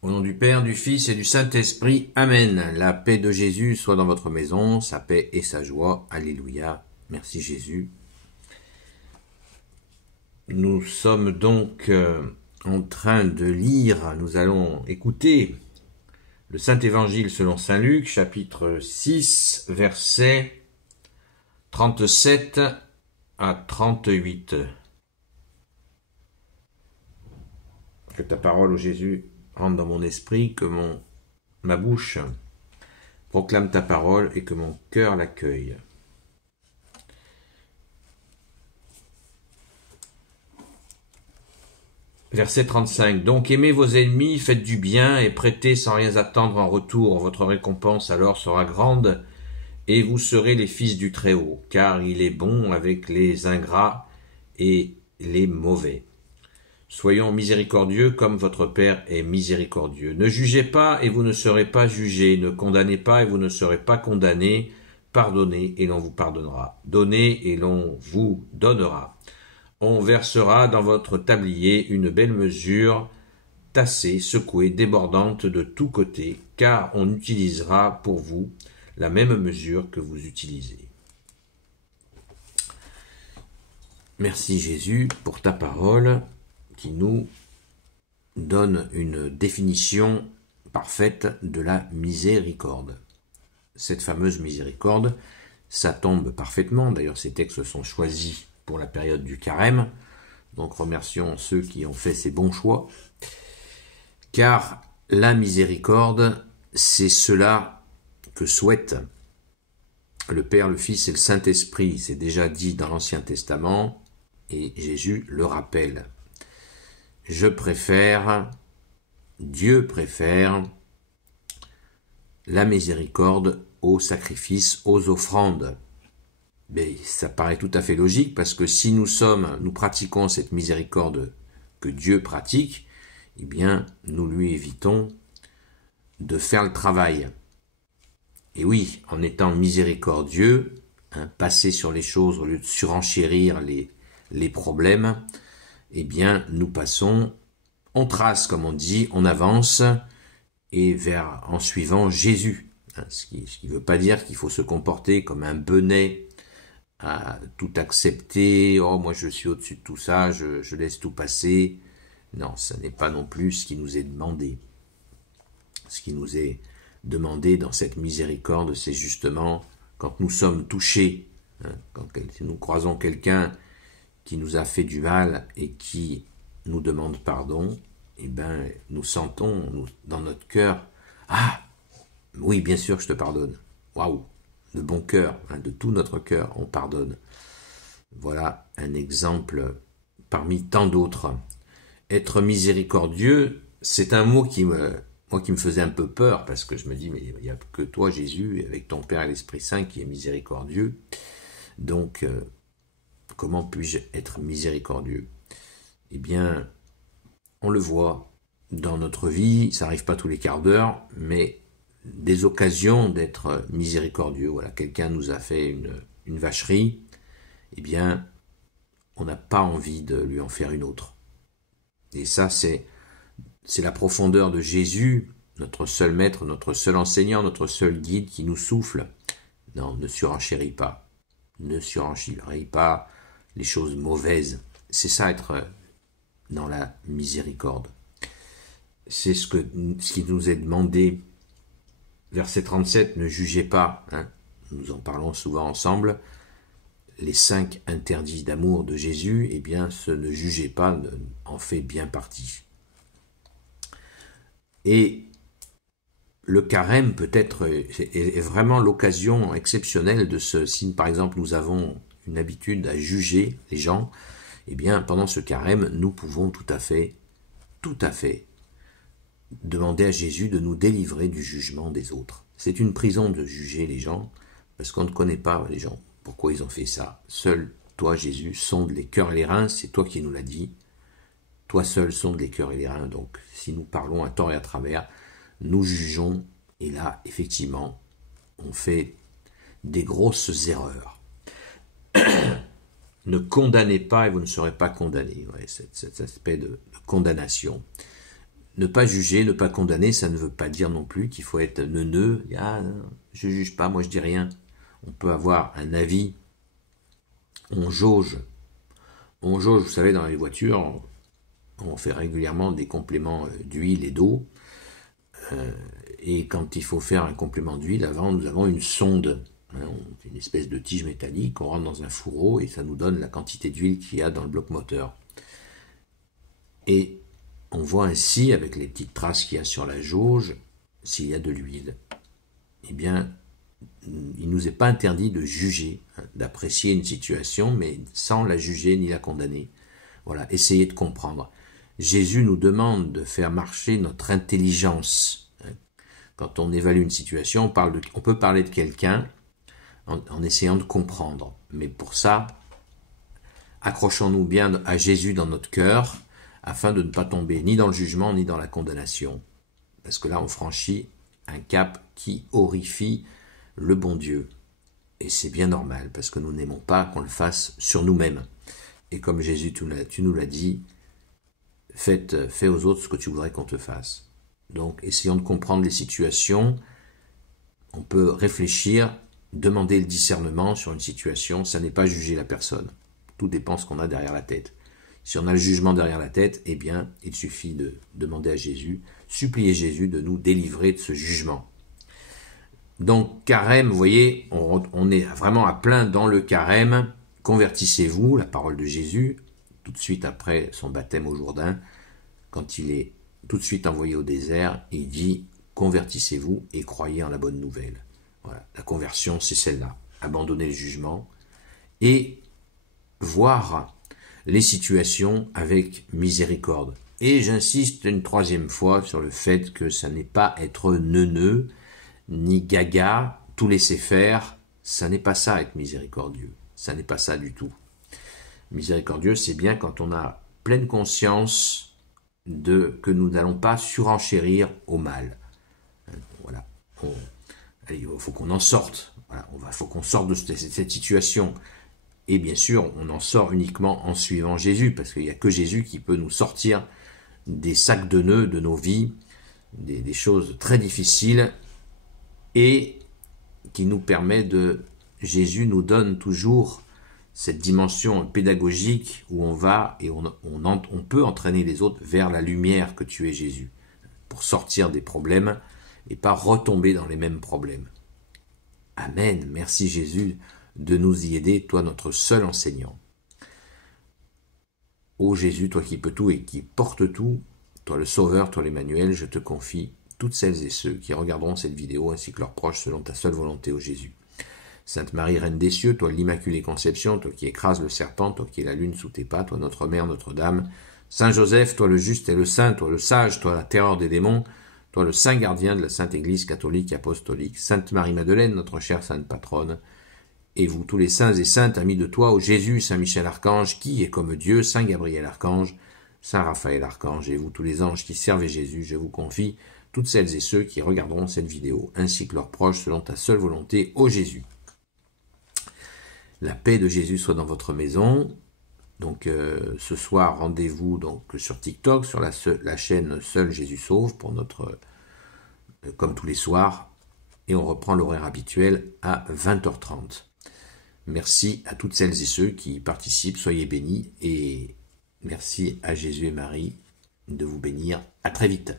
Au nom du Père, du Fils et du Saint-Esprit. Amen. La paix de Jésus soit dans votre maison, sa paix et sa joie. Alléluia. Merci Jésus. Nous sommes donc en train de lire, nous allons écouter le Saint-Évangile selon Saint Luc, chapitre 6, versets 37 à 38. Que ta parole, ô Jésus, rentre dans mon esprit, que ma bouche proclame ta parole et que mon cœur l'accueille. Verset 35. Donc aimez vos ennemis, faites du bien et prêtez sans rien attendre en retour. Votre récompense alors sera grande et vous serez les fils du Très-Haut, car il est bon avec les ingrats et les mauvais. Soyons miséricordieux comme votre Père est miséricordieux. Ne jugez pas et vous ne serez pas jugés. Ne condamnez pas et vous ne serez pas condamnés. Pardonnez et l'on vous pardonnera. Donnez et l'on vous donnera. On versera dans votre tablier une belle mesure, tassée, secouée, débordante de tous côtés, car on utilisera pour vous la même mesure que vous utilisez. Merci Jésus pour ta parole qui nous donne une définition parfaite de la miséricorde. Cette fameuse miséricorde, ça tombe parfaitement, d'ailleurs ces textes sont choisis pour la période du carême, donc remercions ceux qui ont fait ces bons choix, car la miséricorde, c'est cela que souhaitent le Père, le Fils et le Saint-Esprit. C'est déjà dit dans l'Ancien Testament, et Jésus le rappelle. Dieu préfère la miséricorde au sacrifice, aux offrandes. Mais ça paraît tout à fait logique parce que si nous pratiquons cette miséricorde que Dieu pratique, eh bien, nous lui évitons de faire le travail. Et oui, en étant miséricordieux, passer sur les choses au lieu de surenchérir les problèmes, eh bien, nous passons, on trace, comme on dit, on avance, et en suivant Jésus. Ce qui ne veut pas dire qu'il faut se comporter comme un benet, à tout accepter, oh, moi je suis au-dessus de tout ça, je laisse tout passer. Non, ce n'est pas non plus ce qui nous est demandé. Ce qui nous est demandé dans cette miséricorde, c'est justement quand nous sommes touchés, quand nous croisons quelqu'un qui nous a fait du mal et qui nous demande pardon, eh ben, nous sentons dans notre cœur, ah, oui, bien sûr, je te pardonne. Waouh, de bon cœur, de tout notre cœur, on pardonne. Voilà un exemple parmi tant d'autres. Être miséricordieux, c'est un mot qui me faisait un peu peur, parce que je me dis, mais il n'y a que toi, Jésus, avec ton Père et l'Esprit Saint, qui est miséricordieux. Donc, comment puis-je être miséricordieux? Eh bien, on le voit dans notre vie, ça n'arrive pas tous les quarts d'heure, mais des occasions d'être miséricordieux. Voilà, quelqu'un nous a fait une vacherie, eh bien, on n'a pas envie de lui en faire une autre. Et ça, c'est la profondeur de Jésus, notre seul maître, notre seul enseignant, notre seul guide qui nous souffle. Non, ne surenchéris pas. Ne surenchéris pas les choses mauvaises. C'est ça être dans la miséricorde. C'est ce qui nous est demandé. Verset 37, ne jugez pas. Nous en parlons souvent ensemble. Les 5 interdits d'amour de Jésus, eh bien, ce ne jugez pas en fait bien partie. Et le carême peut-être est vraiment l'occasion exceptionnelle de si par exemple nous avons une habitude à juger les gens, eh bien pendant ce carême nous pouvons tout à fait demander à Jésus de nous délivrer du jugement des autres. C'est une prison de juger les gens parce qu'on ne connaît pas les gens, pourquoi ils ont fait ça. Seul toi Jésus sonde les cœurs et les reins, c'est toi qui nous l'as dit. Toi seul sonde les cœurs et les reins, donc si nous parlons à tort et à travers, nous jugeons, et là, effectivement, on fait des grosses erreurs. Ne condamnez pas et vous ne serez pas condamnés. Ouais, cet aspect de condamnation. ne pas juger, ne pas condamner, ça ne veut pas dire non plus qu'il faut être neuneux. Ah, je juge pas, moi je dis rien. On peut avoir un avis. On jauge. On jauge, vous savez, dans les voitures, on fait régulièrement des compléments d'huile et d'eau. Et quand il faut faire un complément d'huile, avant, nous avons une sonde. Une espèce de tige métallique qu'on rentre dans un fourreau et ça nous donne la quantité d'huile qu'il y a dans le bloc moteur. Et on voit ainsi, avec les petites traces qu'il y a sur la jauge, s'il y a de l'huile. Eh bien, il ne nous est pas interdit de juger, d'apprécier une situation, mais sans la juger ni la condamner. Voilà, essayez de comprendre. Jésus nous demande de faire marcher notre intelligence. Quand on évalue une situation, on peut parler de quelqu'un en essayant de comprendre. Mais pour ça, accrochons-nous bien à Jésus dans notre cœur, afin de ne pas tomber ni dans le jugement, ni dans la condamnation. Parce que là, on franchit un cap qui horrifie le bon Dieu. Et c'est bien normal, parce que nous n'aimons pas qu'on le fasse sur nous-mêmes. Et comme Jésus, tu nous l'as dit, fais aux autres ce que tu voudrais qu'on te fasse. Donc, essayons de comprendre les situations. On peut réfléchir, demander le discernement sur une situation. Ça n'est pas juger la personne. Tout dépend de ce qu'on a derrière la tête. Si on a le jugement derrière la tête, eh bien, il suffit de demander à Jésus, supplier Jésus de nous délivrer de ce jugement. Donc, carême, vous voyez, on est vraiment à plein dans le carême. Convertissez-vous, la parole de Jésus, tout de suite après son baptême au Jourdain, quand il est tout de suite envoyé au désert, il dit « Convertissez-vous et croyez en la bonne nouvelle ». Voilà, la conversion, c'est celle-là. Abandonner le jugement et voir les situations avec miséricorde. Et j'insiste une troisième fois sur le fait que ça n'est pas être neuneux, ni gaga, tout laisser faire, ça n'est pas ça être miséricordieux. Ça n'est pas ça du tout. Miséricordieux, c'est bien quand on a pleine conscience que nous n'allons pas surenchérir au mal. Voilà. Il faut qu'on en sorte. Voilà. Faut qu'on sorte de cette situation. Et bien sûr, on en sort uniquement en suivant Jésus, parce qu'il n'y a que Jésus qui peut nous sortir des sacs de nœuds de nos vies, des choses très difficiles, et qui nous permet Jésus nous donne toujours cette dimension pédagogique où on va et on peut entraîner les autres vers la lumière que tu es Jésus, pour sortir des problèmes et pas retomber dans les mêmes problèmes. Amen. Merci Jésus de nous y aider, toi notre seul enseignant. Ô Jésus, toi qui peux tout et qui porte tout, toi le Sauveur, toi l'Emmanuel, je te confie toutes celles et ceux qui regarderont cette vidéo ainsi que leurs proches selon ta seule volonté, ô Jésus. Sainte Marie, Reine des cieux, toi l'Immaculée Conception, toi qui écrases le serpent, toi qui es la lune sous tes pas, toi notre Mère, Notre-Dame, Saint Joseph, toi le juste et le saint, toi le sage, toi la terreur des démons, toi le saint gardien de la Sainte Église catholique et apostolique, Sainte Marie-Madeleine, notre chère Sainte Patronne, et vous tous les saints et saintes amis de toi, ô Jésus, Saint Michel Archange, qui est comme Dieu, Saint Gabriel Archange, Saint Raphaël Archange, et vous tous les anges qui servez Jésus, je vous confie toutes celles et ceux qui regarderont cette vidéo, ainsi que leurs proches, selon ta seule volonté, ô Jésus. La paix de Jésus soit dans votre maison. Donc ce soir, rendez-vous donc sur TikTok, sur la chaîne Seul Jésus Sauve, pour comme tous les soirs, et on reprend l'horaire habituel à 20h30. Merci à toutes celles et ceux qui participent, soyez bénis, et merci à Jésus et Marie de vous bénir. À très vite.